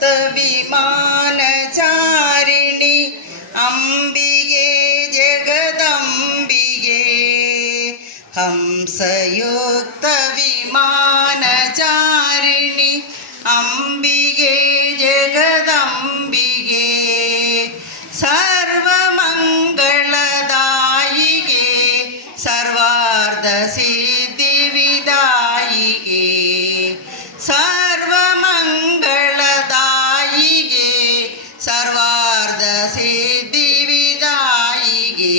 ഹംസയുക്തവിമാനചാരിണി അംബികേ ജഗദംബികേ. ഹംസയുക്തവിമാനചാരിണി അംബികേ ജഗദംബികേ. സർവമംഗളദായികേ സർവാർദ്ധസിദ്ധിവിദായികേ. സർവമംഗളദായികേ സർവാർദ്ധസിദ്ധിവിദായികേ.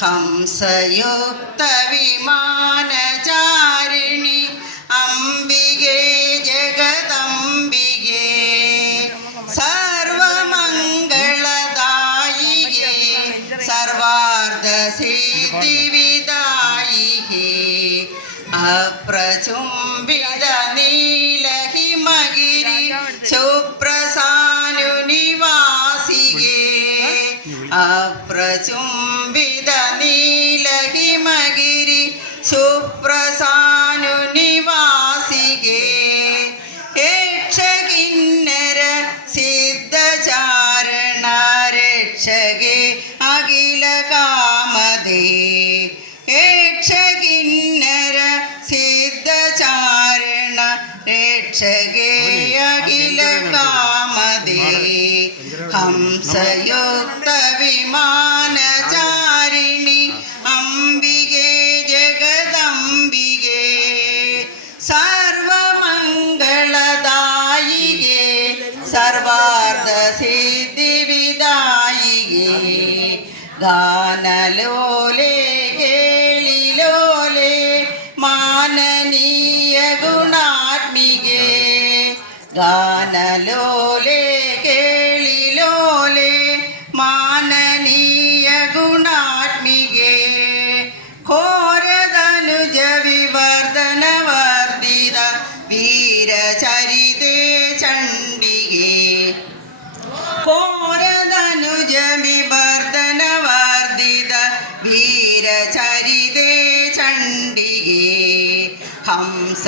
ഹംസയുക്തവിമാനചാരിണി അംബികേ ജഗദംബികേ. സർവമംഗളദായികേ സർവാർദ്ധസിദ്ധിവിദായികേ. അപ്രചുംബിത നീലഹിമഗിരി സുപ്രസാനുനിവാസികേ. അപ്രചുംബിത നീലഹിമഗിരി സുപ്രസാനുനിവാസികേ. യക്ഷകിന്നര സിദ്ധചാരണ രക്ഷകേ അഖില കാമദേ. യക്ഷകിന്നര സിദ്ധചാരണ രക്ഷകേ അഖില കാമദേ. ഹംസയുക്തവിമാനചാരിണി അംബികേ ജഗദംബികേ. സർവമംഗളദായികേ സർവാർദ്ധസിദ്ധിവിദായികേ. ഗാനലോലേ കേളിലോലേ മാനനീയ ഗുണാത്മികേ. ഗാനലോലേ കേളിലോലേ മാനനീയ ഗുണാത്മികേ. ഘോരതനുജ വിവർദ്ധനവർദ്ധിത വീരചരിതേ ചണ്ഡികേ. ഘോരതനുജ വിവർദ്ധനവർദ്ധിത വീരചരിതേ ചണ്ഡികേ. ഹംസയുക്തവിമാന